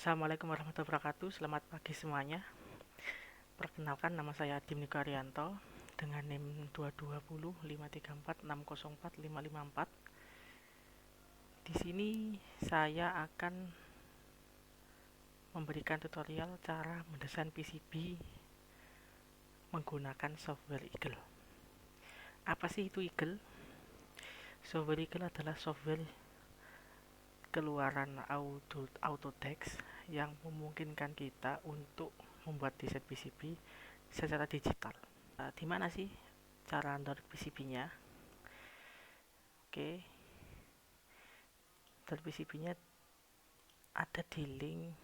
Assalamualaikum warahmatullahi wabarakatuh. Selamat pagi semuanya. Perkenalkan, nama saya Adim Niko Arianto dengan NIM 2205346046554. Di sini saya akan memberikan tutorial cara mendesain PCB menggunakan software Eagle. Apa sih itu Eagle? Software Eagle adalah software keluaran Autodesk yang memungkinkan kita untuk membuat desain PCB secara digital. Di mana sih cara download PCB-nya? Oke, download PCB-nya ada di link.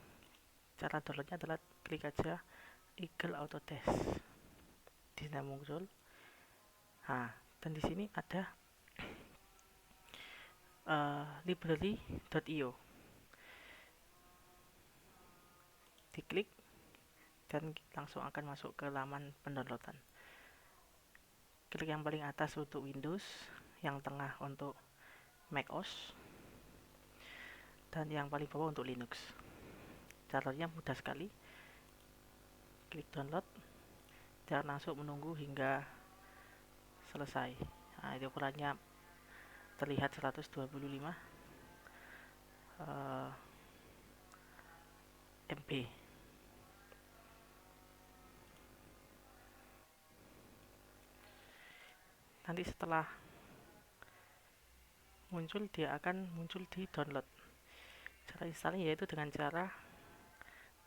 Cara downloadnya adalah klik aja Eagle Autodesk. Di sini muncul. Nah, dan di sini ada library.io. Diklik dan langsung akan masuk ke laman pendownloadan. Klik yang paling atas untuk Windows, yang tengah untuk macOS, dan yang paling bawah untuk Linux. Caranya mudah sekali. Klik download dan langsung menunggu hingga selesai. Nah, itu ukurannya terlihat 125 MB. Nanti setelah muncul, dia akan muncul di download. Cara instalnya yaitu dengan cara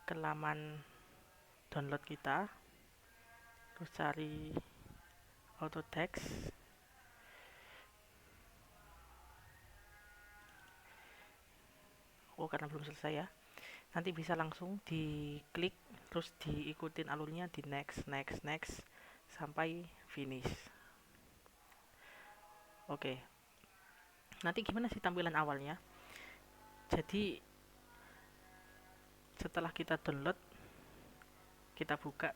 ke laman download kita, terus cari Autodesk. Karena belum selesai ya, nanti bisa langsung diklik terus diikutin alurnya di next sampai finish. Oke, nanti gimana sih tampilan awalnya? Jadi setelah kita download, kita buka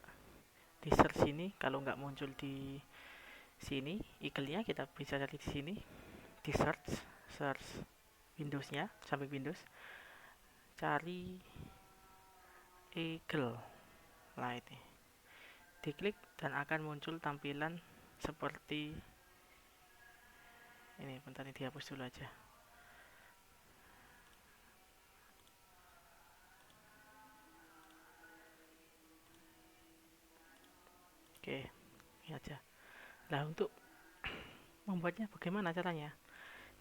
di search sini. Kalau nggak muncul di sini Eagle-nya, kita bisa cari di sini di search Windows-nya, sampai Windows, cari Eagle. Nah, ini diklik dan akan muncul tampilan seperti ini. Bentar, ini dihapus dulu aja. Oke, ini aja. Nah, untuk membuatnya bagaimana caranya?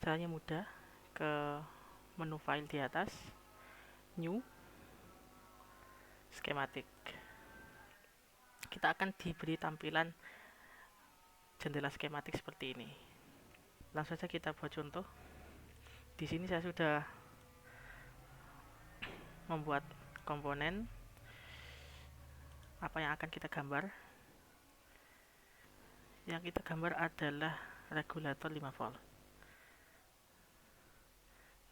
Caranya mudah. Ke menu file di atas, new, schematic. Kita akan diberi tampilan jendela skematik seperti ini. Langsung saja kita buat contoh. Di sini saya sudah membuat komponen. Apa yang akan kita gambar? Yang kita gambar adalah regulator 5 volt.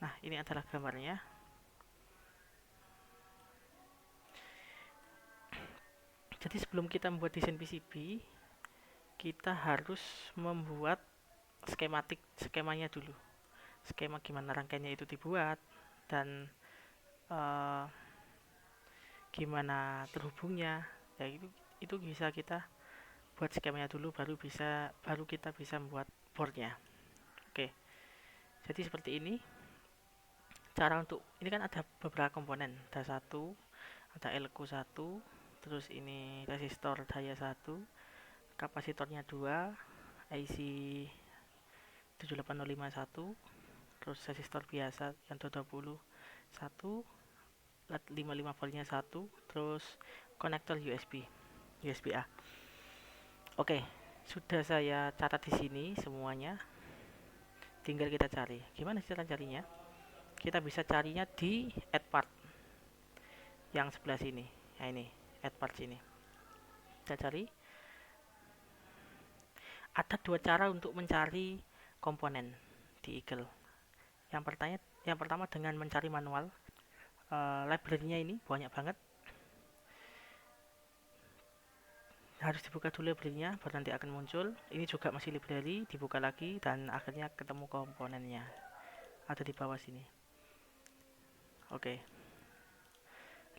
Nah, ini adalah gambarnya. Jadi sebelum kita membuat desain PCB, kita harus membuat skemanya dulu. Skema gimana rangkaiannya itu dibuat, dan gimana terhubungnya. Ya, itu bisa kita buat skemanya dulu, baru kita bisa membuat boardnya. Oke, jadi seperti ini cara untuk ini. Kan ada beberapa komponen, ada satu, ada elko 1, terus ini resistor daya 1, kapasitornya 2, IC 78051, terus resistor biasa yang 220 1, 55 voltnya 1, terus konektor USB A. Oke, sudah saya catat di sini semuanya. Tinggal kita cari. Gimana cara carinya? Kita bisa carinya di add part yang sebelah sini. Nah, ini add part sini. Kita cari. Ada dua cara untuk mencari komponen di Eagle. Yang pertama dengan mencari manual. Library-nya ini banyak banget. Harus dibuka dulu library-nya, baru nanti akan muncul. Ini juga masih library, dibuka lagi dan akhirnya ketemu komponennya. Ada di bawah sini. Oke.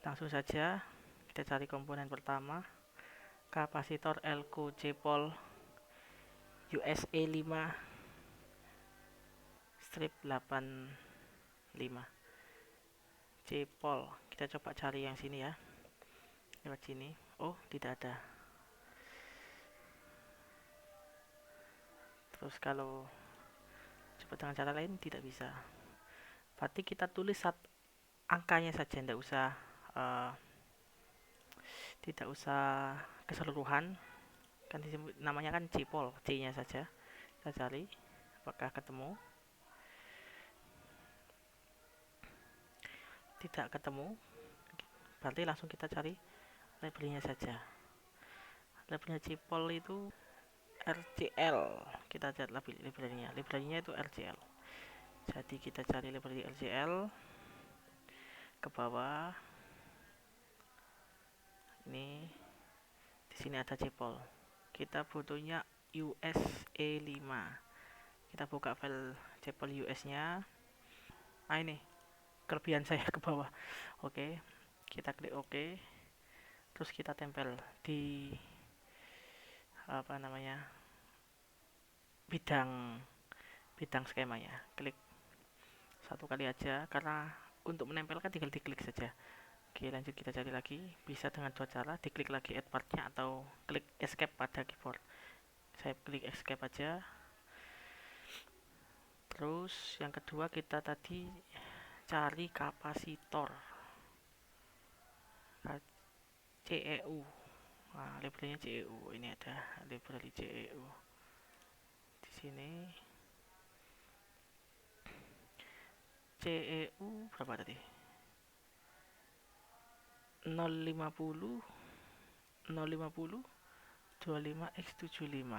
Langsung saja kita cari komponen pertama, kapasitor elko cepol USA 5 strip 85 cepol. Kita coba cari yang sini ya, lewat sini. Oh, tidak ada. Terus kalau coba dengan cara lain tidak bisa. Berarti kita tulis angkanya saja, tidak usah keseluruhan. Kan namanya kan cepol, C-nya saja. Kita cari apakah ketemu. Tidak ketemu, berarti langsung kita cari labelnya saja. Labelnya cepol itu RCL. Kita cari labelnya itu RCL. Jadi kita cari label RCL ke bawah. Ini di sini ada cepol. Kita butuhnya USA 5. Kita buka file cepol US-nya. Nah, ini kelebihan saya ke bawah. Oke, kita klik OK. Terus kita tempel di bidang skemanya. Klik satu kali aja, karena untuk menempelkan tinggal diklik saja. Oke, lanjut kita cari lagi. Bisa dengan dua cara, diklik lagi add partnya atau klik escape pada keyboard. Saya klik escape aja. Terus yang kedua kita tadi cari kapasitor CEU. Nah, labelnya CEU. Ini ada label CEU di sini. CEU berapa tadi? 050 050 25x75.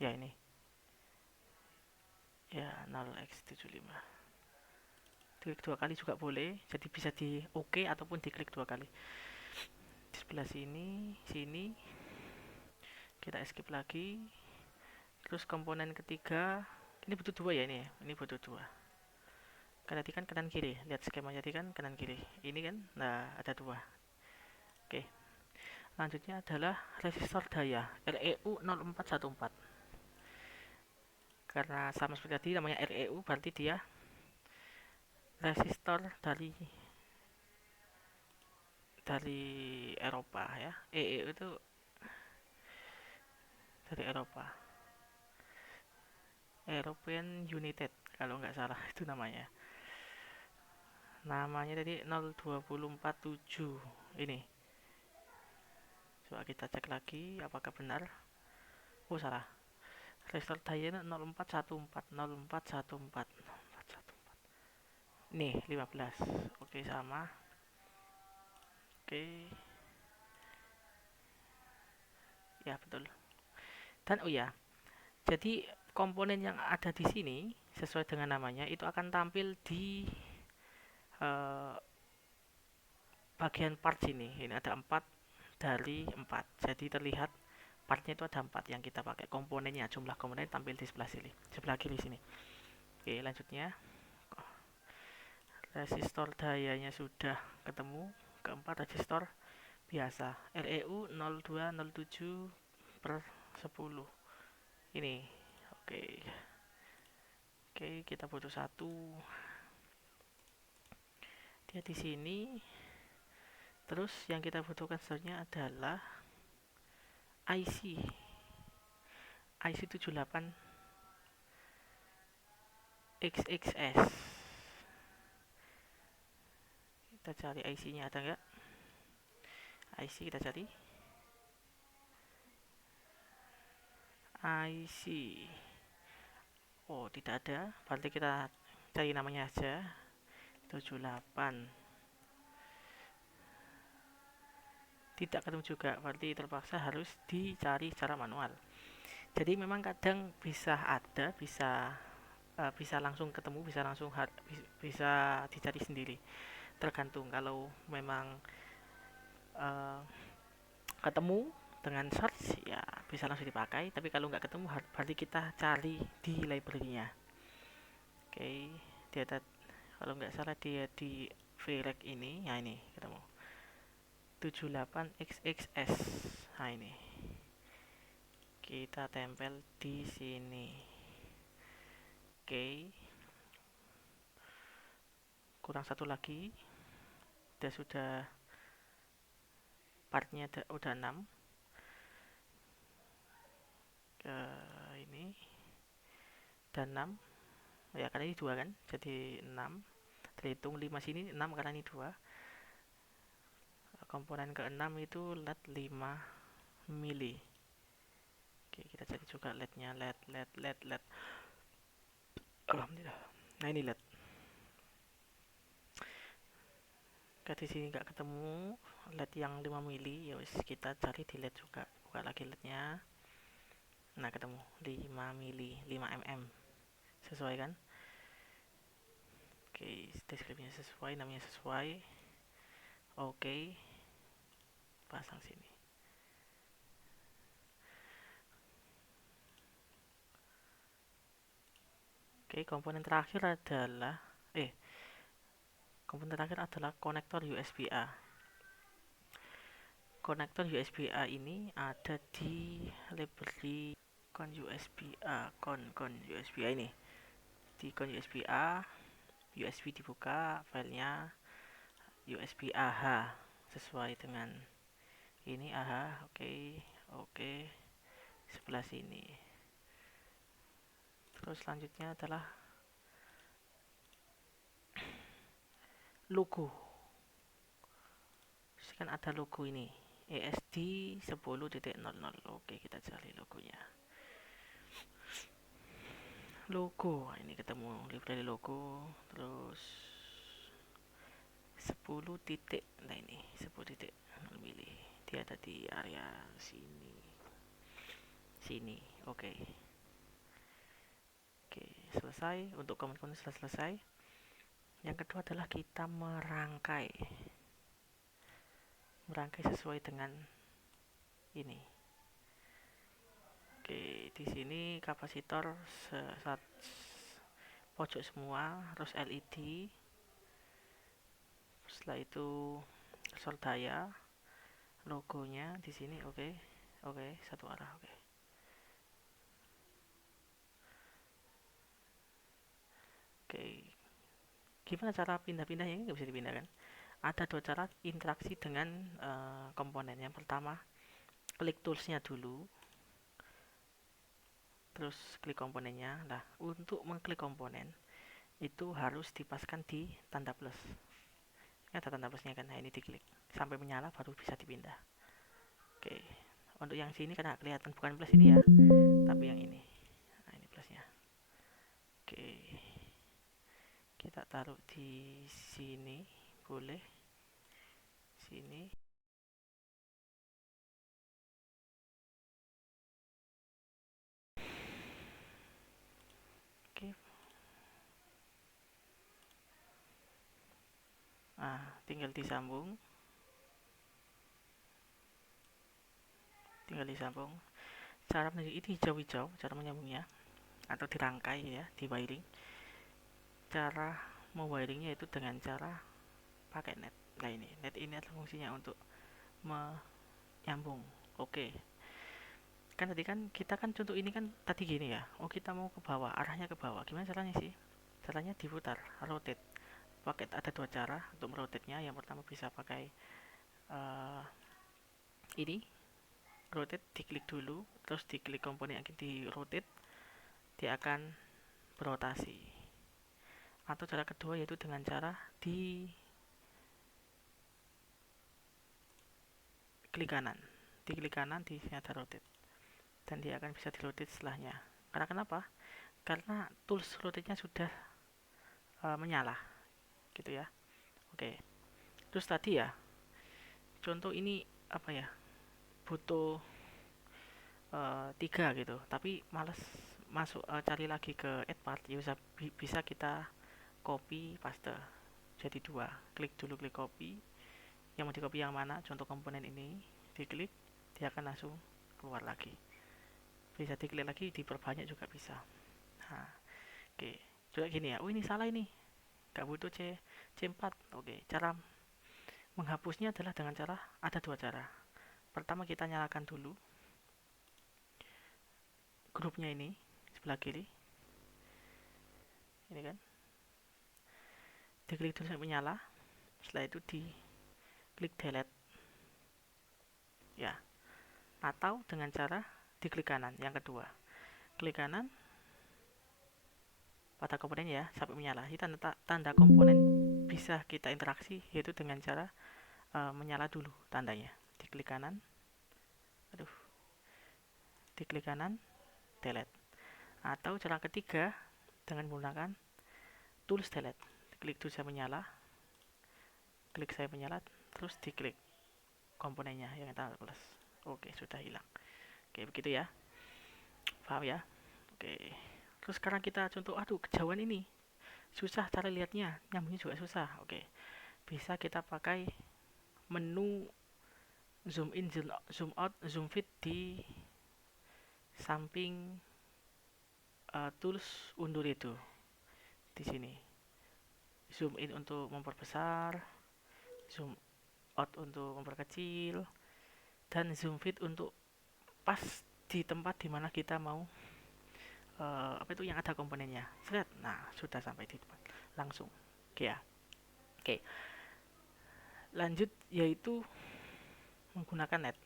Ya, ini. Ya, 0x75. Klik dua kali juga boleh, jadi bisa di OK ataupun diklik dua kali. Di sebelah sini kita escape lagi. Terus komponen ketiga, ini butuh dua ya, ini butuh dua. Kan tadi kan kanan kiri, lihat skemanya tadi kan kanan kiri. Ini kan, nah ada dua. Oke. Lanjutnya adalah resistor daya REU 0414. Karena sama seperti tadi namanya REU, berarti dia resistor dari Eropa ya. EEU itu dari Eropa. European United kalau nggak salah itu namanya. Namanya tadi 02047. Ini. Coba kita cek lagi apakah benar. Oh, salah. Resistor daya 0414 0414. Nih, 15. Oke, sama. Oke. Ya, betul. Dan oh ya, jadi komponen yang ada di sini sesuai dengan namanya itu akan tampil di bagian part sini. Ini ada 4 dari 4. Jadi terlihat partnya itu ada 4 yang kita pakai. Komponennya, jumlah komponen tampil di sebelah kiri sini. Oke, lanjutnya resistor dayanya sudah ketemu. Keempat resistor biasa REU 0207 per 10 ini. Oke, kita butuh satu. Dia di sini. Terus yang kita butuhkan selanjutnya adalah IC 78 XXS. Kita cari IC-nya ada nggak? IC kita cari. IC. Oh, tidak ada. Berarti kita cari namanya aja. 78. Tidak ketemu juga, berarti terpaksa harus dicari secara manual. Jadi memang kadang bisa ada, bisa langsung ketemu, bisa dicari sendiri. Tergantung, kalau memang ketemu dengan search ya bisa langsung dipakai, tapi kalau nggak ketemu berarti kita cari di library-nya. Oke, dia kalau nggak salah dia di VREC ini, nah ini ketemu 78XXS. Nah ini kita tempel di sini. Oke, kurang satu lagi. Sudah partnya udah 6. Ini dan 6 ya, karena ini 2 kan, jadi 6. Terhitung 5 sini 6 karena ini 2. Komponen ke-6 itu LED 5 mili. Oke, kita cari juga LED-nya, LED. Alhamdulillah. Nah, ini LED. Di sini nggak ketemu LED yang 5 mili, ya wis kita cari di LED juga. Buka lagi LED-nya. Nah, ketemu 5 mili, 5 mm. Sesuai kan? Oke, deskripsinya sesuai, namanya sesuai. Oke. Pasang sini. Oke, komponen terakhir adalah konektor USB-A. Konektor USB-A ini ada di library kon USB-A, kon USB-A ini. Di kon USB-A, USB dibuka, filenya USB-AH sesuai dengan ini AH. Oke. Sebelah sini. Terus selanjutnya adalah logo. Kan ada logo ini, ESD 10.00. Oke, kita cari logonya. Logo, ini ketemu library logo, terus 10 titik. Nah, ini 10 titik milih. Dia ada di area sini. Oke, selesai. Untuk komponen selesai. Yang kedua adalah kita merangkai sesuai dengan ini. Oke, di sini kapasitor pojok semua, terus LED. Setelah itu sensor daya, logonya di sini. Oke, satu arah. Oke, gimana cara pindah-pindahnya? Ini nggak bisa dipindah kan? Ada 2 cara interaksi dengan komponen. Yang pertama, klik toolsnya dulu, terus klik komponennya. Nah, untuk mengklik komponen itu harus dipaskan di tanda plus. Ini ada tanda plusnya kan? Nah, ini diklik sampai menyala baru bisa dipindah. Oke, untuk yang sini karena kelihatan bukan plus ini ya, tapi yang ini. Nah, ini plusnya. Oke, kita taruh di sini, boleh sini. Oke, tinggal disambung. Cara ini hijau-hijau, cara menyambungnya atau dirangkai ya, di wiring. Cara mau wiringnya itu dengan cara pakai net. Nah, ini net ini adalah fungsinya untuk menyambung. Oke, kan tadi kan kita kan contoh ini kan tadi gini ya. Kita mau ke bawah, arahnya ke bawah. Gimana caranya sih? Caranya diputar, rotate. Ada 2 cara untuk merotate-nya. Yang pertama bisa pakai ini, rotate, diklik dulu, terus diklik komponen yang di rotate, dia akan berotasi. Atau cara kedua yaitu dengan cara di klik kanan, di sini ada rotate, dan dia akan bisa di rotate setelahnya. Karena kenapa? Karena tools rotate-nya sudah menyala, gitu ya. Oke, terus tadi ya contoh ini apa ya, butuh 3 gitu, tapi males masuk cari lagi ke add part, ya bisa kita copy paste jadi 2. Klik dulu, klik copy, yang mau di copy yang mana, contoh komponen ini, diklik, dia akan langsung keluar lagi. Bisa diklik lagi, diperbanyak juga bisa. Nah, oke, coba gini ya, ini salah ini, nggak butuh C4. Oke, cara menghapusnya adalah dengan cara, ada dua cara. Pertama, kita nyalakan dulu grupnya ini sebelah kiri, ini kan, diklik dulu sampai menyala. Setelah itu diklik delete ya, atau dengan cara diklik kanan. Yang kedua, klik kanan pada komponen ya sampai menyala. Ini tanda komponen bisa kita interaksi, yaitu dengan cara menyala dulu tandanya. Diklik kanan, diklik kanan, delete. Atau cara ketiga dengan menggunakan tools delete. Klik dulu saya menyala, klik saya menyala, terus diklik komponennya yang kita plus. Oke, sudah hilang. Oke, begitu ya. Paham ya? Oke. Terus sekarang kita contoh, aduh kejauhan ini susah cara lihatnya, nyambungnya juga susah. Oke, bisa kita pakai menu zoom in, zoom out, zoom fit di samping tools undur itu. Di sini zoom in untuk memperbesar, zoom out untuk memperkecil, dan zoom fit untuk pas di tempat dimana kita mau apa itu yang ada komponennya. Set. Nah, sudah sampai di tempat langsung. Oke ya. Oke. Lanjut yaitu menggunakan net.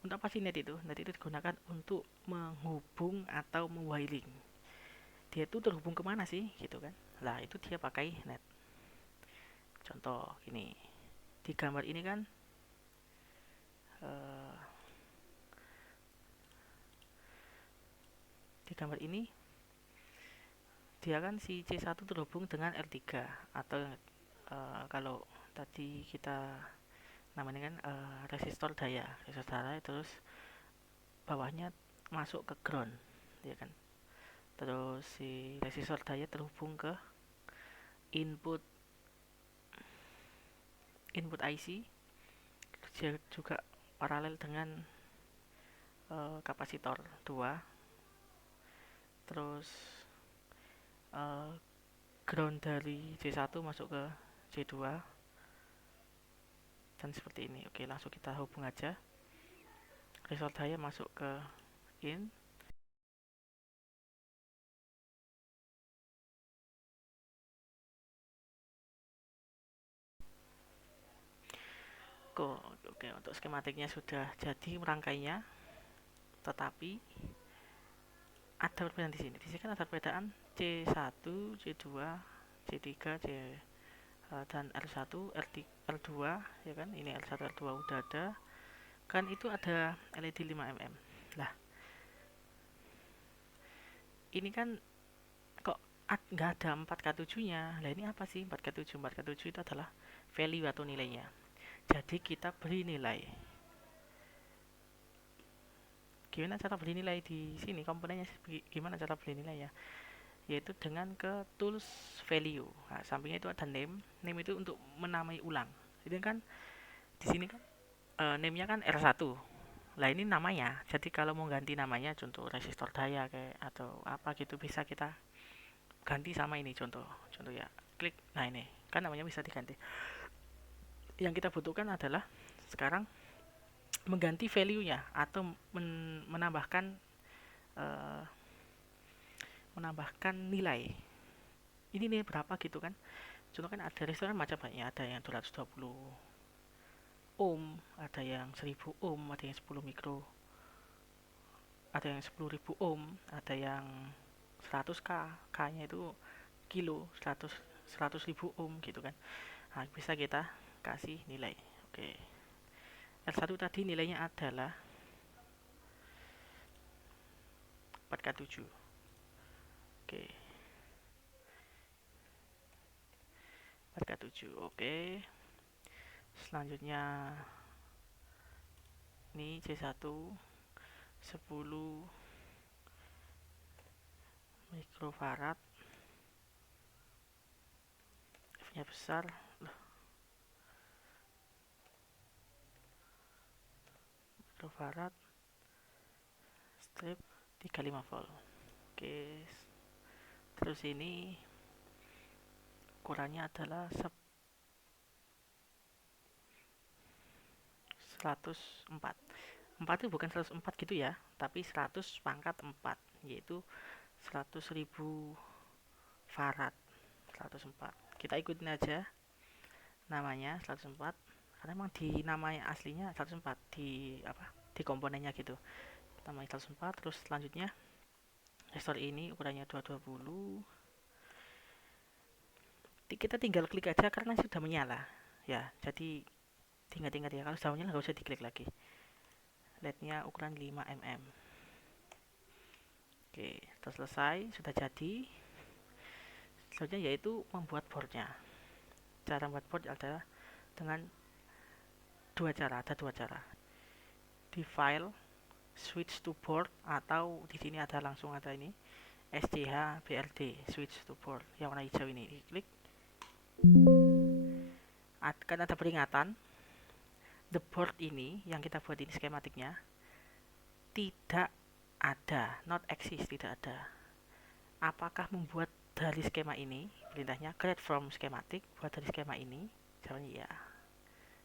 Untuk apa sih net itu? Net itu digunakan untuk menghubung atau mewiring. Dia itu terhubung kemana sih, gitu kan? Lah itu dia pakai net. Contoh gini, di gambar ini kan di gambar ini dia kan si C1 terhubung dengan R3, atau kalau tadi kita namanya kan resistor daya terus bawahnya masuk ke ground, ya kan. Terus si resistor daya terhubung ke input IC, juga paralel dengan kapasitor 2. Terus ground dari C1 masuk ke C2 dan seperti ini. Oke, langsung kita hubung aja. Resistor daya masuk ke in, oke, untuk skematiknya sudah jadi merangkainya, tetapi ada perbedaan di sini. Di sini kan ada perbedaan C1, C2, C3, dan R1, R2, ya kan? Ini R1, R2 udah ada. Kan itu ada LED 5 mm. Lah, ini kan kok nggak ada 4K7-nya. Lah ini apa sih 4K7? 4K7 itu adalah value atau nilainya. Jadi kita beri nilai. Gimana cara beri nilai di sini? Komponennya gimana cara beri nilai ya? Yaitu dengan ke tools value. Nah, sampingnya itu ada name. Name itu untuk menamai ulang. Jadi kan di sini kan name-nya kan R1. Lah ini namanya. Jadi kalau mau ganti namanya, contoh resistor daya kayak atau apa gitu, bisa kita ganti sama ini, contoh ya. Klik. Nah, ini kan namanya bisa diganti. Yang kita butuhkan adalah sekarang mengganti value-nya atau menambahkan nilai. Ini nih berapa gitu kan. Contoh kan ada restoran macam banyak, ada yang 220 ohm, ada yang 1000 ohm, ada yang 10 mikro, ada yang 10.000 ohm, ada yang 100k, k-nya itu kilo, 100.000 ohm gitu kan. Nah, bisa kita kasih nilai. Oke. R1 tadi nilainya adalah 4K7. Oke. 4K7. Oke. Selanjutnya ini C1 10 mikrofarad, F-nya besar. Mikrofarad strip 35 volt. Oke. Terus ini ukurannya adalah 104. 4 itu bukan 104 gitu ya, tapi 100 pangkat 4, yaitu 100.000 farad. 104, kita ikutin aja namanya 104 karena emang di namanya aslinya 104 di apa, di komponennya gitu, namanya 104. Terus selanjutnya resistor ini ukurannya 220, kita tinggal klik aja karena sudah menyala ya, jadi ingat-ingat ya, kalau sudah menyala nggak usah diklik lagi. LED-nya ukuran 5 mm. Oke, sudah selesai, sudah jadi. Selanjutnya yaitu membuat boardnya. Cara membuat board adalah dengan ada dua cara. Di file switch to board, atau di sini ada langsung ada ini SCH BRD switch to board yang warna hijau ini, diklik akan ada peringatan the board ini yang kita buat ini skematiknya tidak ada, not exist, tidak ada. Apakah membuat dari skema ini, perintahnya create from schematic, buat dari skema ini, jawabannya ya.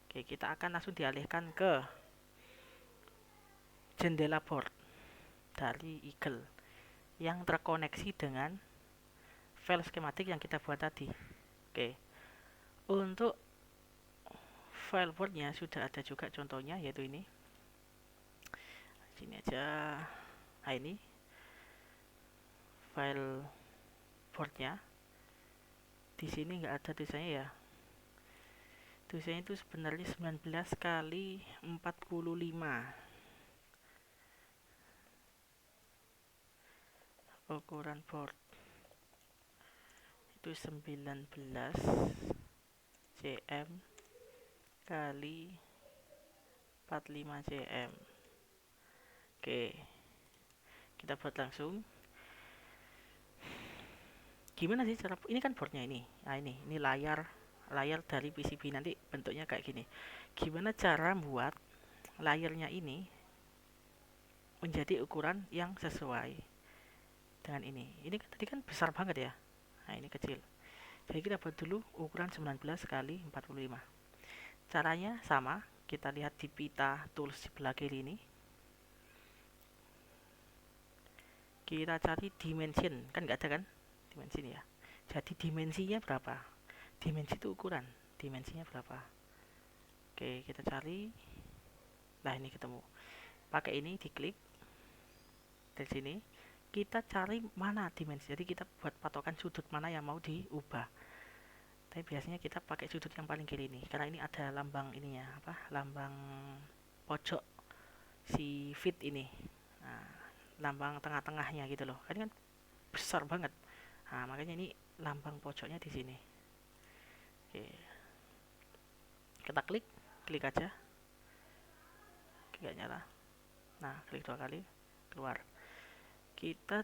Oke, kita akan langsung dialihkan ke jendela board dari Eagle yang terkoneksi dengan file skematik yang kita buat tadi. Oke, untuk file boardnya sudah ada juga contohnya, yaitu ini. Sini aja. Nah, ini file boardnya. Di sini nggak ada tulisannya ya. Tulisannya itu sebenarnya 19 kali 45. Ukuran board itu 19 cm kali 45 cm. Oke, kita buat langsung. Gimana sih cara ini, kan boardnya ini. Nah, ini layar dari PCB, nanti bentuknya kayak gini. Gimana cara buat layarnya ini menjadi ukuran yang sesuai dengan ini. Ini kan tadi kan besar banget ya. Nah, ini kecil. Jadi kita buat dulu ukuran 19 kali 45. Caranya sama, kita lihat di pita tools sebelah kiri ini. Kita cari dimension, kan nggak ada kan dimension ya. Jadi dimensinya berapa? Dimensi itu ukuran, dimensinya berapa? Oke, kita cari. Nah, ini ketemu. Pakai ini, diklik dari sini. Kita cari mana dimensi. Jadi kita buat patokan sudut mana yang mau diubah. Tapi biasanya kita pakai sudut yang paling kiri ini, karena ini ada lambang ininya, apa? Lambang pojok si fit ini. Nah, lambang tengah-tengahnya gitu loh. Ini kan besar banget. Nah, makanya ini lambang pojoknya di sini. Oke. Kita klik aja. Gak nyala. Nah, klik 2 kali, keluar. Kita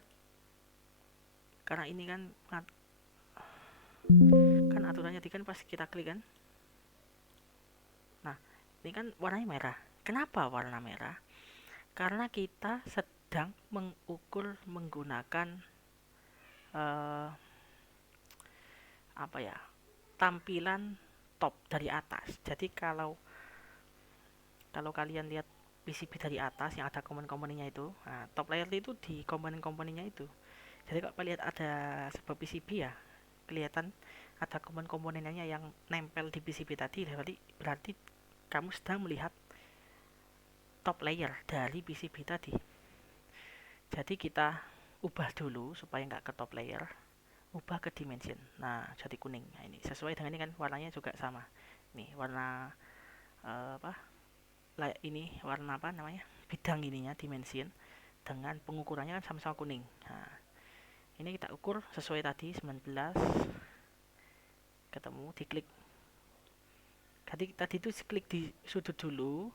karena ini kan aturannya tadi kan pas kita klik kan. Nah, ini kan warnanya merah. Kenapa warna merah? Karena kita sedang mengukur menggunakan apa ya, tampilan top dari atas. Jadi kalau kalian lihat PCB dari atas yang ada komponen-komponennya itu, nah, top layer itu di komponen-komponennya itu. Jadi kalau lihat ada sebuah PCB ya, kelihatan ada komponen-komponennya yang nempel di PCB tadi, berarti kamu sedang melihat top layer dari PCB tadi. Jadi kita ubah dulu supaya nggak ke top layer, ubah ke dimension. Nah, jadi kuning. Nah, ini sesuai dengan ini kan, warnanya juga sama. Nih warna apa? Ini warna apa namanya? Bidang ininya dimension dengan pengukurannya kan sama-sama kuning. Nah, ini kita ukur sesuai tadi 19, ketemu, diklik. Tadi itu klik di sudut dulu,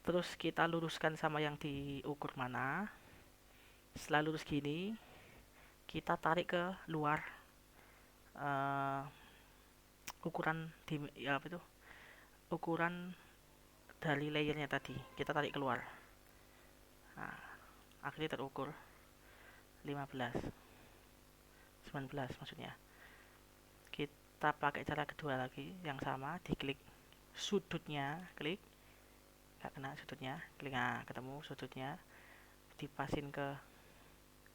terus kita luruskan sama yang diukur mana. Setelah lurus gini, kita tarik ke luar ukuran apa itu, ukuran dari layernya tadi kita tarik keluar. Nah, akhirnya terukur 15, 19 maksudnya. kita pakai cara kedua lagi yang sama, diklik sudutnya, klik, nggak kena sudutnya, klik, nah ketemu sudutnya, dipasin ke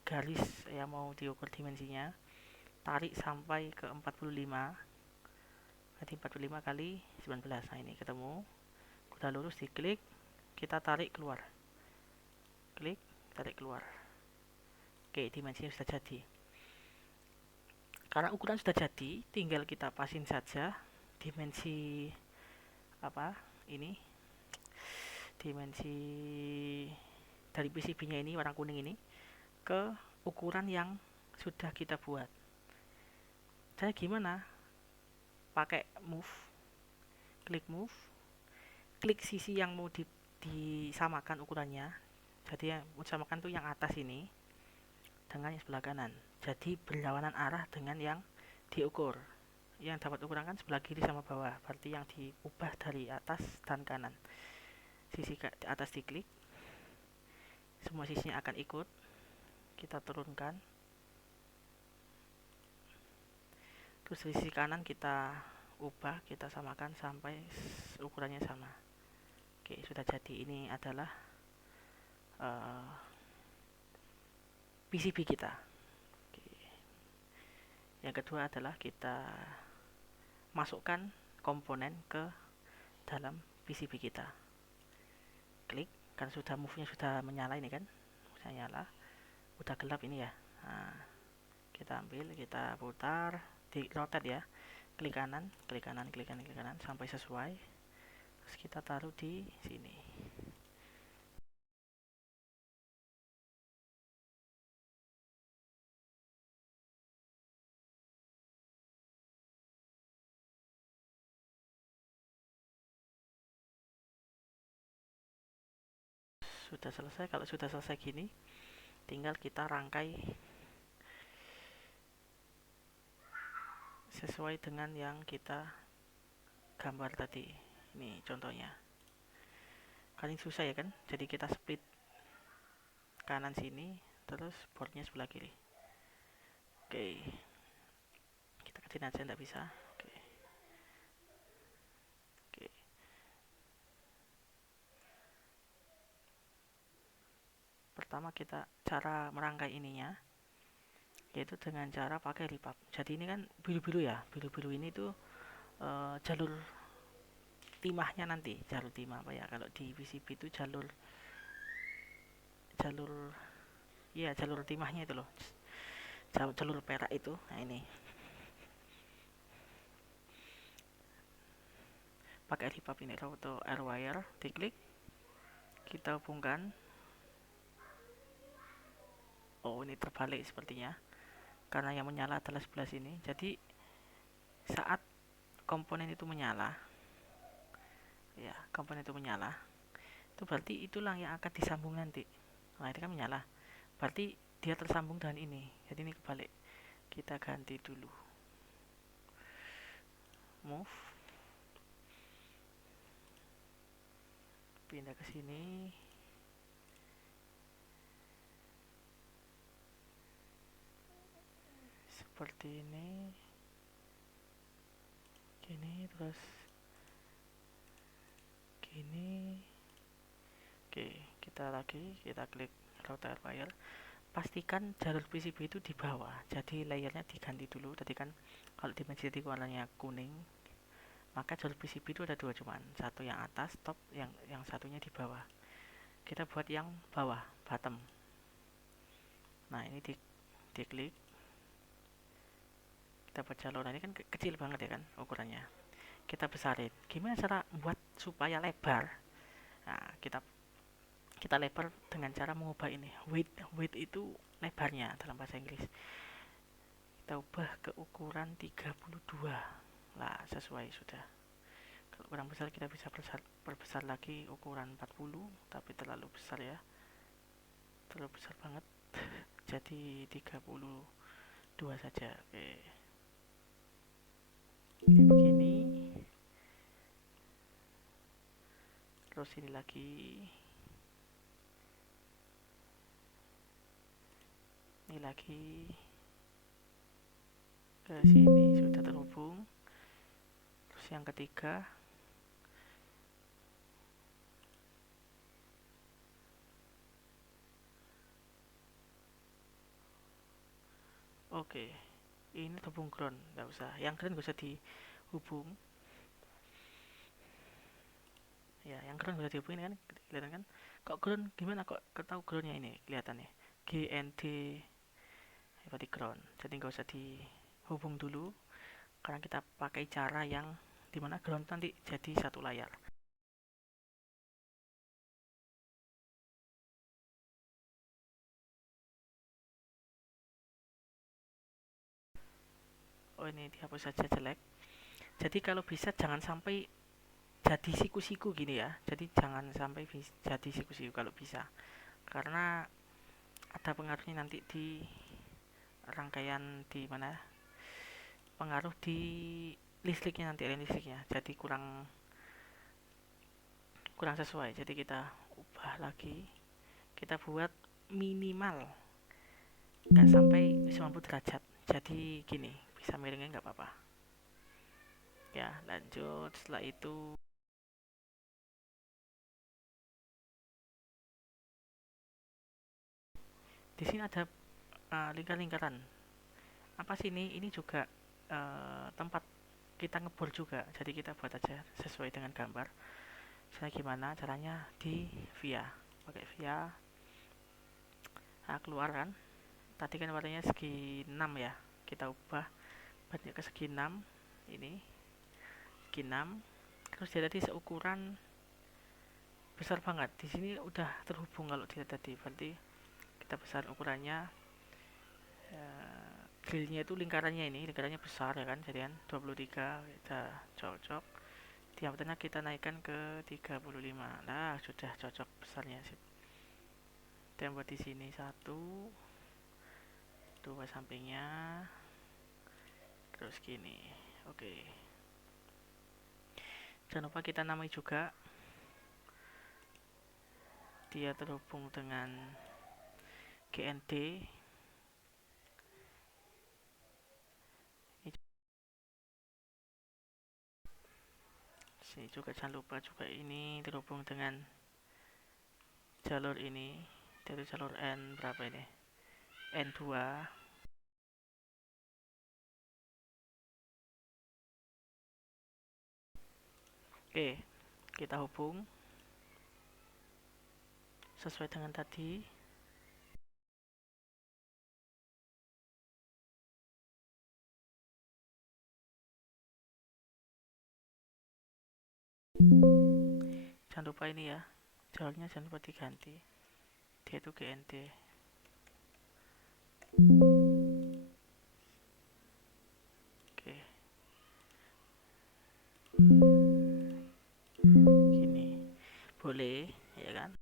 garis yang mau diukur dimensinya, tarik sampai ke 45, berarti 45 kali 19. Nah ini ketemu, udah lurus, diklik, kita tarik keluar, klik, tarik keluar. Oke, dimensinya sudah jadi. Karena ukuran sudah jadi, tinggal kita pasin saja dimensi apa ini, dimensi dari PCB-nya ini warna kuning ini ke ukuran yang sudah kita buat. Saya gimana? Pakai move, klik sisi yang mau disamakan ukurannya. Jadi yang mau disamakan tuh yang atas ini dengan yang sebelah kanan. Jadi berlawanan arah dengan yang diukur. Yang dapat ukuran kan sebelah kiri sama bawah, berarti yang diubah dari atas dan kanan. Sisi atas diklik, semua sisinya akan ikut. Kita turunkan. Terus di sisi kanan kita ubah, kita samakan sampai ukurannya sama. Oke, sudah jadi. Ini adalah PCB kita. Oke. Yang kedua adalah kita masukkan komponen ke dalam PCB kita. Klik, kan sudah move-nya sudah menyala ini kan, sudah nyala, udah gelap ini ya. Nah, kita ambil, kita putar, di rotate ya, klik kanan, klik kanan, klik kanan, klik kanan sampai sesuai. Terus kita taruh di sini. Sudah selesai. Kalau sudah selesai gini, tinggal kita rangkai sesuai dengan yang kita gambar tadi. Ini contohnya. Kali susah ya kan? Jadi kita split kanan sini, terus boardnya sebelah kiri. Oke, kita kecilin aja, nggak bisa. Oke. Oke. Pertama kita cara merangkai ininya, yaitu dengan cara pakai lipap. Jadi ini kan biru-biru ya, biru-biru ini tuh jalur timahnya nanti, jalur timah apa ya, kalau di PCB itu jalur ya jalur timahnya itu loh, jalur perak itu. Nah ini pakai lipap ini, atau air wire, diklik, kita hubungkan. Oh ini terbalik sepertinya, karena yang menyala adalah sebelah sini. Jadi saat komponen itu menyala, ya komponen itu menyala, itu berarti itulah yang akan disambung nanti. Nah ini kan menyala, berarti dia tersambung dengan ini. Jadi ini kebalik, kita ganti dulu, move, pindah ke sini, seperti ini, gini, terus gini. Oke, kita klik router wire, pastikan jalur PCB itu di bawah, jadi layernya diganti dulu. Tadi kan kalau dimensi tadi warnanya kuning, maka jalur PCB itu ada dua, cuman satu yang atas top, yang satunya di bawah. Kita buat yang bawah, bottom. Nah ini diklik, kita buat jalur. Nah, ini kan kecil banget ya kan ukurannya, kita besarin. Gimana cara buat supaya lebar? Nah kita lebar dengan cara mengubah ini, width itu lebarnya dalam bahasa Inggris, kita ubah ke ukuran 32 lah, sesuai sudah. Kalau kurang besar kita bisa perbesar lagi ukuran 40, tapi terlalu besar ya, terlalu besar banget. Jadi 32 saja. Oke. Ini begini, terus ini lagi, ini lagi, ke sini sudah terhubung. yang ketiga, oke, ini hubung ground, nggak usah. Yang ground nggak usah dihubung. Ya, yang ground nggak usah dihubung, ini kan kelihatan kan? Kok ground gimana kok ketahu groundnya ini kelihatannya? GND berarti ground. Jadi nggak usah dihubung dulu, karena kita pakai cara yang dimana ground nanti jadi satu layar. Oh, ini dihapus saja jelek. Jadi kalau bisa jangan sampai jadi siku-siku gini ya. Jadi jangan sampai jadi siku-siku kalau bisa. Karena ada pengaruhnya nanti di rangkaian di mana, pengaruh di listriknya, nanti aliran listriknya. Jadi kurang kurang sesuai. Jadi kita ubah lagi. Kita buat minimal nggak sampai 90 derajat. Jadi gini, bisa miringnya nggak apa-apa. Ya, lanjut. Setelah itu di sini ada lingkar-lingkaran. Apa sih ini? Ini juga tempat kita ngebor juga. Jadi kita buat aja sesuai dengan gambar. Saya gimana caranya di via, pakai via. Nah, keluar kan. Tadi kan warnanya segi 6 ya. Kita ubah banyak ke segi 6. Ini segi 6. Terus dia tadi seukuran besar banget. Di sini udah terhubung kalau dilihat tadi. Berarti kita besar ukurannya. Grillnya itu lingkarannya besar ya kan, jadi kan 23 kita cocok, diameternya kita naikkan ke 35. Nah, sudah cocok besarnya sih. Kita buat di sini satu, dua sampingnya, terus gini. Oke, jangan lupa kita namai juga, dia terhubung dengan GND. Sini juga jangan lupa juga ini terhubung dengan jalur ini, dari jalur N berapa ini, N2. Oke, kita hubung sesuai dengan tadi. Jangan lupa ini ya, jalurnya jangan lupa diganti, dia itu GND. Oke, gini boleh ya kan.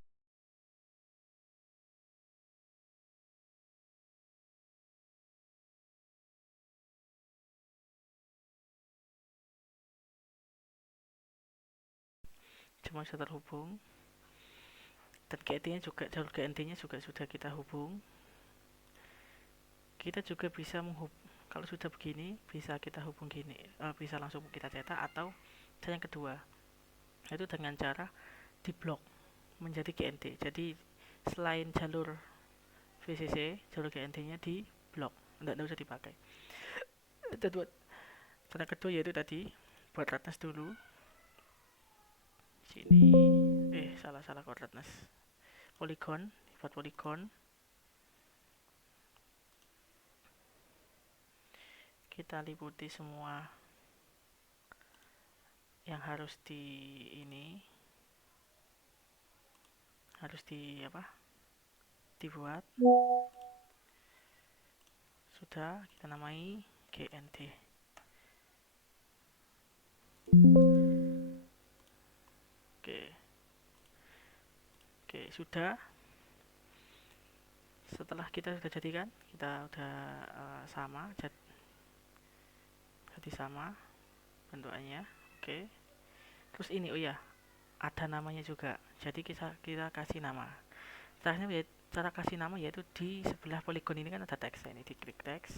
Cuma sudah terhubung, dan GND nya juga, jalur GND nya juga sudah kita hubung. Kita juga bisa kalau sudah begini bisa kita hubung gini, bisa langsung kita cetak, atau cara yang kedua itu dengan cara diblok menjadi GND. Jadi selain jalur VCC, jalur GND nya di blok, tidak usah dipakai. Dan buat cara kedua yaitu tadi buat ratnas dulu. Sini salah koordinat, poligon, buat poligon. Kita liputi semua yang harus dibuat. Sudah kita namai GND. Oke, sudah. Setelah kita sudah jadikan, kita udah sama, jadi sama bentukannya. Oke. Terus ini, oh ya, ada namanya juga. Jadi kita kasih nama. Cara kasih nama yaitu di sebelah poligon ini kan ada teks, ini diklik teks.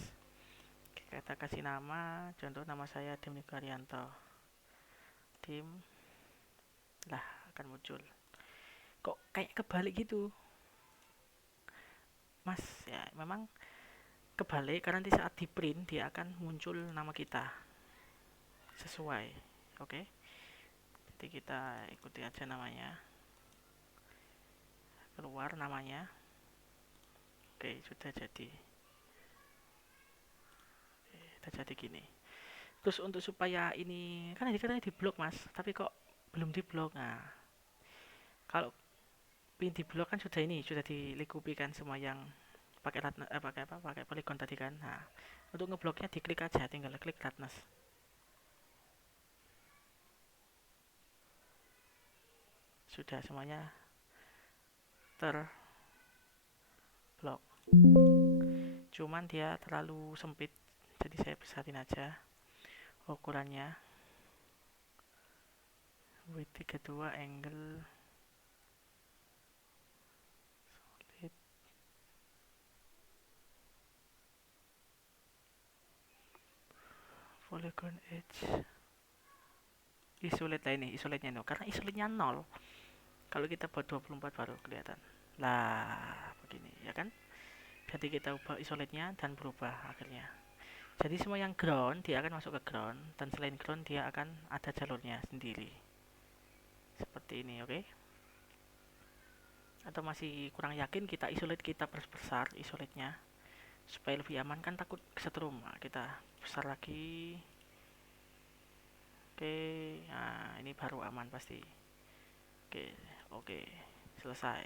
Kita kasih nama, contoh nama saya Dimni Karyanto. dim lah akan muncul. Kok kayak kebalik gitu mas? Ya memang kebalik karena nanti saat di print dia akan muncul nama kita sesuai. Oke, jadi kita ikuti aja namanya, keluar namanya. Oke, sudah jadi. Sudah jadi gini. Terus untuk supaya ini kan ini katanya di blok mas, tapi kok belum di blok. Nah, kalau pin di blok kan sudah ini sudah dilikupi kan semua yang pakai pakai apa pakai polygon tadi kan. Nah, untuk ngebloknya diklik aja, tinggal klik Ratnas. Sudah semuanya terblok. Cuman dia terlalu sempit, jadi saya besarin aja ukurannya. Width 32 angle solid. Polygon edge isolate lah, ini isolate-nya no, karena isolate-nya 0. Kalau kita buat 24 baru kelihatan lah begini ya kan. Jadi kita ubah isolate-nya dan berubah akhirnya. Jadi semua yang ground dia akan masuk ke ground, dan selain ground dia akan ada jalurnya sendiri seperti ini. Oke, atau masih kurang yakin, kita isolate, kita perbesar isolate-nya supaya lebih aman kan, takut kesetrum. Nah, kita besar lagi. Oke, nah ini baru aman pasti. Oke, selesai.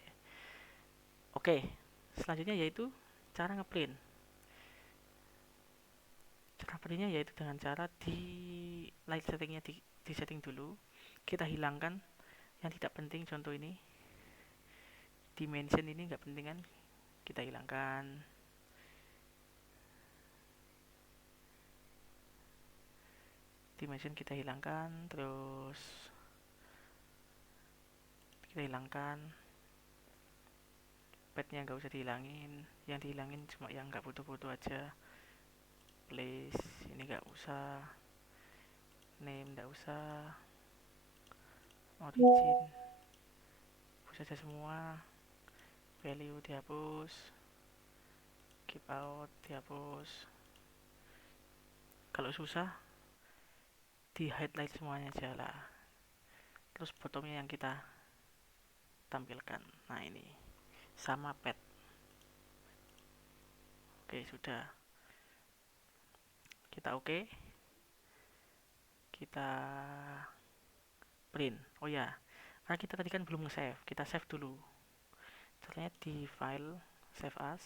Oke, selanjutnya yaitu cara ngeprint. Cara printnya yaitu dengan cara di light settingnya di setting dulu. Kita hilangkan yang tidak penting, contoh ini dimension ini nggak penting kan, kita hilangkan. Dimension kita hilangkan, terus kita hilangkan padnya, nggak usah dihilangin, yang dihilangin cuma yang nggak butuh-butuh aja. Place ini nggak usah, name nggak usah, origin hapus saja semua, value dihapus, keep out dihapus. Kalau susah di highlight semuanya aja lah. Terus bottomnya yang kita tampilkan, nah ini sama pad. Oke, sudah kita oke, kita print. Oh ya, karena kita tadi kan belum nge-save, kita save dulu. Caranya di file, save as,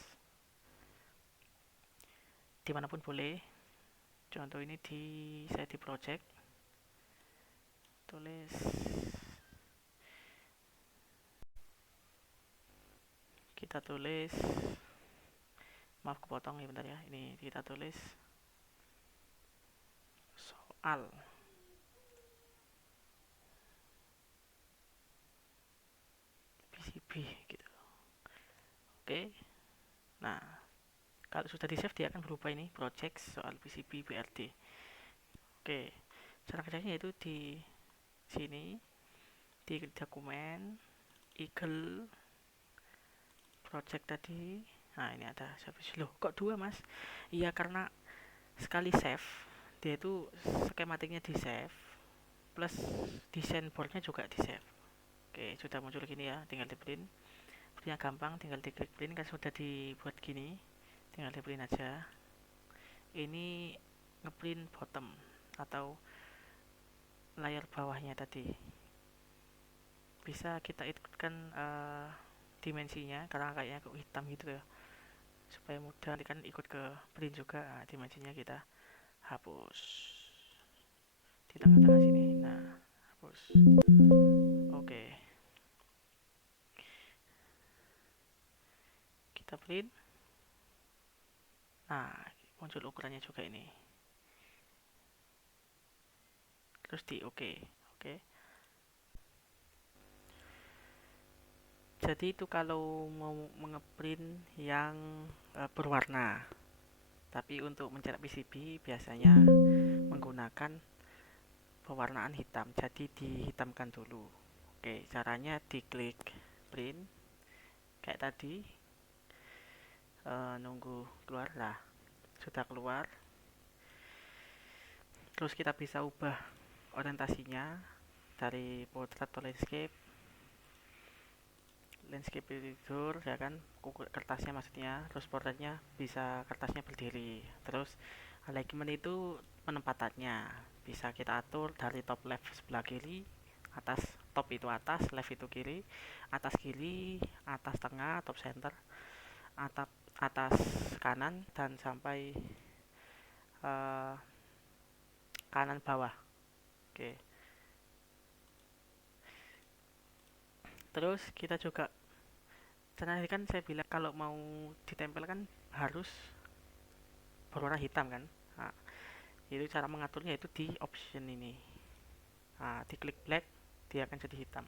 dimanapun boleh. Contoh ini saya di project, tulis kita tulis, maaf kepotong ya bentar ya, ini kita tulis soal PCB gitu. Oke, nah kalau sudah di save dia akan berubah ini project soal PCB BRD. Oke, cara kerjanya yaitu di sini di dokumen eagle project tadi. Nah ini ada service. Loh kok dua mas? Iya karena sekali save dia itu skematiknya di save plus desain boardnya juga di save. Oke, sudah muncul gini ya, tinggal di print. Printnya gampang, tinggal diklik print kan sudah dibuat gini, tinggal di print aja. Ini ngeprint bottom atau layar bawahnya tadi. Bisa kita ikutkan dimensinya karena kayaknya kok hitam gitu ya, supaya mudah nanti kan ikut ke print juga. Nah, dimensinya kita hapus di tengah-tengah sini. Nah, hapus. Oke, kita print. Nah, muncul ukurannya juga ini. Terus di oke. Oke. Jadi itu kalau mau mengeprint yang berwarna. Tapi untuk mencetak PCB biasanya menggunakan pewarnaan hitam, jadi dihitamkan dulu. Oke, caranya diklik print kayak tadi, nunggu keluar lah. Sudah keluar, terus kita bisa ubah orientasinya dari portrait atau landscape tidur ya kan, kertasnya maksudnya, terus portretnya bisa kertasnya berdiri. Terus alignment itu penempatannya bisa kita atur dari top left sebelah kiri, atas top itu atas, left itu kiri, atas kiri, atas tengah, top center, atap atas kanan, dan sampai uh, kanan bawah. Oke, terus kita juga, karena kan saya bilang kalau mau ditempel kan harus berwarna hitam kan. Nah, itu cara mengaturnya itu di option ini. Nah, diklik black dia akan jadi hitam.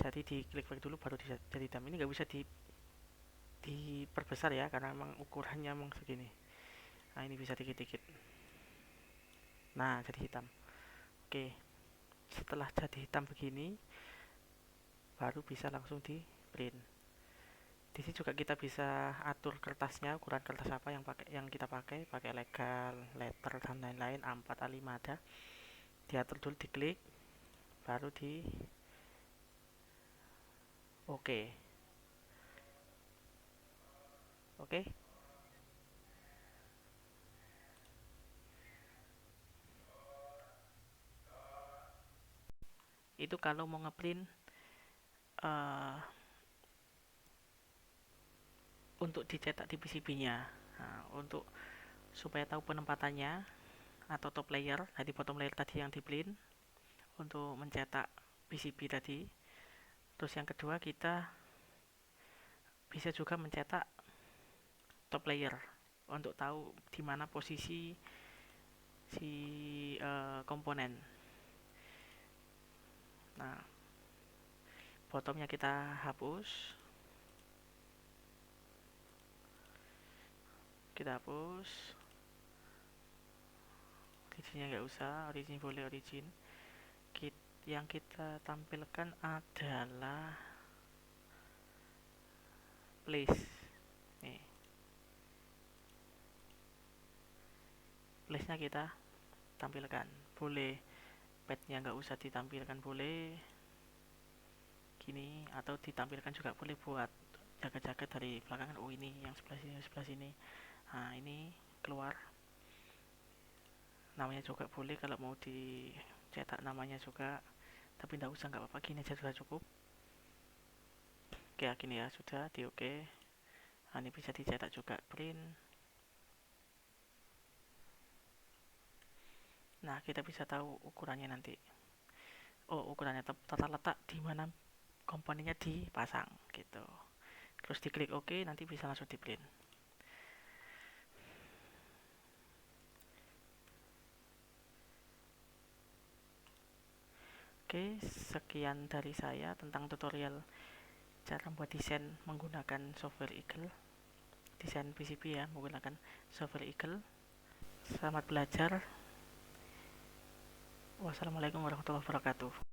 Jadi diklik black dulu baru jadi hitam. Ini nggak bisa diperbesar ya karena memang ukurannya memang segini. Nah, ini bisa dikit-dikit. Nah, jadi hitam. Oke, setelah jadi hitam begini baru bisa langsung di print. Di sini juga kita bisa atur kertasnya, ukuran kertas apa yang kita pakai legal, letter dan lain-lain, A4, A5 ada. Diatur dulu, diklik, baru di oke. Oke. Itu kalau mau ngeprint uh, untuk dicetak di PCB-nya. Nah, untuk supaya tahu penempatannya atau top layer, tadi bottom layer tadi yang di print untuk mencetak PCB tadi. Terus yang kedua kita bisa juga mencetak top layer untuk tahu di mana posisi si komponen. Nah, bottomnya kita hapus, originnya nggak usah, origin boleh origin. Yang kita tampilkan adalah place. Nih, place nya kita tampilkan, boleh padnya nggak usah ditampilkan, boleh gini, atau ditampilkan juga boleh buat jaga-jaga dari belakangan. Oh, ini yang sebelah sini. Nah, ini keluar namanya juga boleh, kalau mau dicetak namanya juga, tapi nggak usah, nggak apa-apa, gini aja sudah cukup. Oke, gini ya sudah di oke. Nah, ini bisa dicetak juga, print. Nah, kita bisa tahu ukurannya nanti. Oh, ukurannya tata letak di mana komponennya dipasang gitu. Terus diklik oke, nanti bisa langsung di print. Oke, sekian dari saya tentang tutorial cara membuat desain menggunakan software Eagle, desain PCB ya menggunakan software Eagle. Selamat belajar. Wassalamualaikum warahmatullahi wabarakatuh.